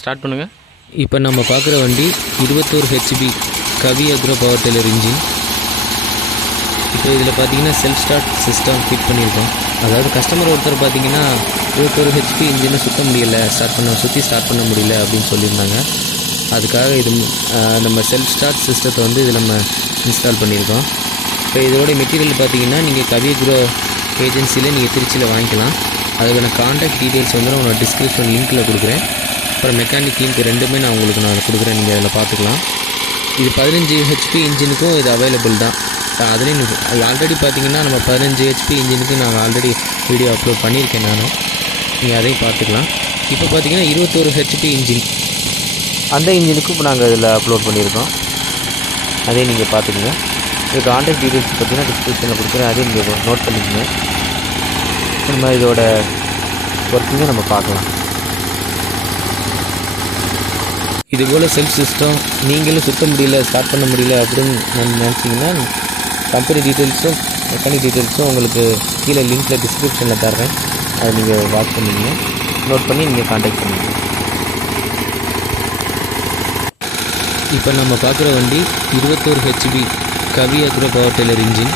Start பண்ணுங்கள். இப்போ நம்ம பார்க்குற வண்டி 21 ஹெச்பி கவி அக்ரோ பவர் டில்லர் இன்ஜின். இப்போ இதில் பார்த்தீங்கன்னா செல்ஃப் ஸ்டார்ட் சிஸ்டம் ஃபிட் பண்ணியிருக்கோம். அதாவது கஸ்டமர் ஒருத்தர் பார்த்தீங்கன்னா 21 ஹெச்பி இன்ஜினை சுற்ற முடியல, ஸ்டார்ட் பண்ண முடியல அப்படின்னு சொல்லியிருந்தாங்க. அதுக்காக இது நம்ம செல்ஃப் ஸ்டார்ட் சிஸ்டத்தை வந்து இது நம்ம இன்ஸ்டால் பண்ணியிருக்கோம். இப்போ இதோட மெட்டீரியல் பார்த்தீங்கன்னா நீங்கள் கவி அக்ரோ ஏஜென்சியில் நீங்கள் திருச்சியில் வாங்கிக்கலாம். அதுக்கான கான்டாக்ட் டீட்டெயில்ஸ் வந்து நான் உங்களோட டிஸ்கிரிப்ஷன் லிங்க்கில் கொடுக்குறேன். அப்புறம் மெக்கானிக் லிங்க் ரெண்டுமே நான் உங்களுக்கு கொடுக்குறேன், நீங்கள் அதில் பார்த்துக்கலாம். இது 15 ஹெச்பி இன்ஜினுக்கும் இது அவைலபிள் தான். அதுலேயும் ஆல்ரெடி பார்த்தீங்கன்னா நம்ம 15 ஹெச்பி இன்ஜினுக்கு நாங்கள் ஆல்ரெடி வீடியோ அப்லோட் பண்ணியிருக்கேன் நானும், நீங்கள் அதையும் பார்த்துக்கலாம். இப்போ பார்த்தீங்கன்னா 21 ஹெச்பி இன்ஜின், அந்த இன்ஜினுக்கும் இப்போ நாங்கள் இதில் அப்லோட் பண்ணியிருக்கோம், அதையும் நீங்கள் பார்த்துக்குங்க. இது கான்டாக்ட் டீட்டெயில்ஸ் பார்த்தீங்கன்னா டிஸ்கிரிப்ஷனில் கொடுக்குறேன், அதையும் நீங்கள் நோட் பண்ணிக்கோங்க. நம்ம இதோட ஒர்க்கிங்கை நம்ம பார்க்கலாம். இதுபோல் செல்ஃப் சிஸ்டம் நீங்களும் சுற்ற முடியல, ஸ்டார்ட் பண்ண முடியல அப்படின்னு நினச்சிங்கன்னா கம்பெனி டீட்டெயில்ஸும் மெக்கானிக் டீட்டெயில்ஸும் உங்களுக்கு கீழே லிங்க்கில் டிஸ்கிரிப்ஷனில் தர்றேன், அதை நீங்கள் வாட்ச் பண்ணிங்க, நோட் பண்ணி நீங்கள் கான்டாக்ட் பண்ணுங்கள். இப்போ நம்ம பார்க்குற வண்டி 21 ஹெச்பி கவி அக்ரோ பவர் டில்லர் இன்ஜின்.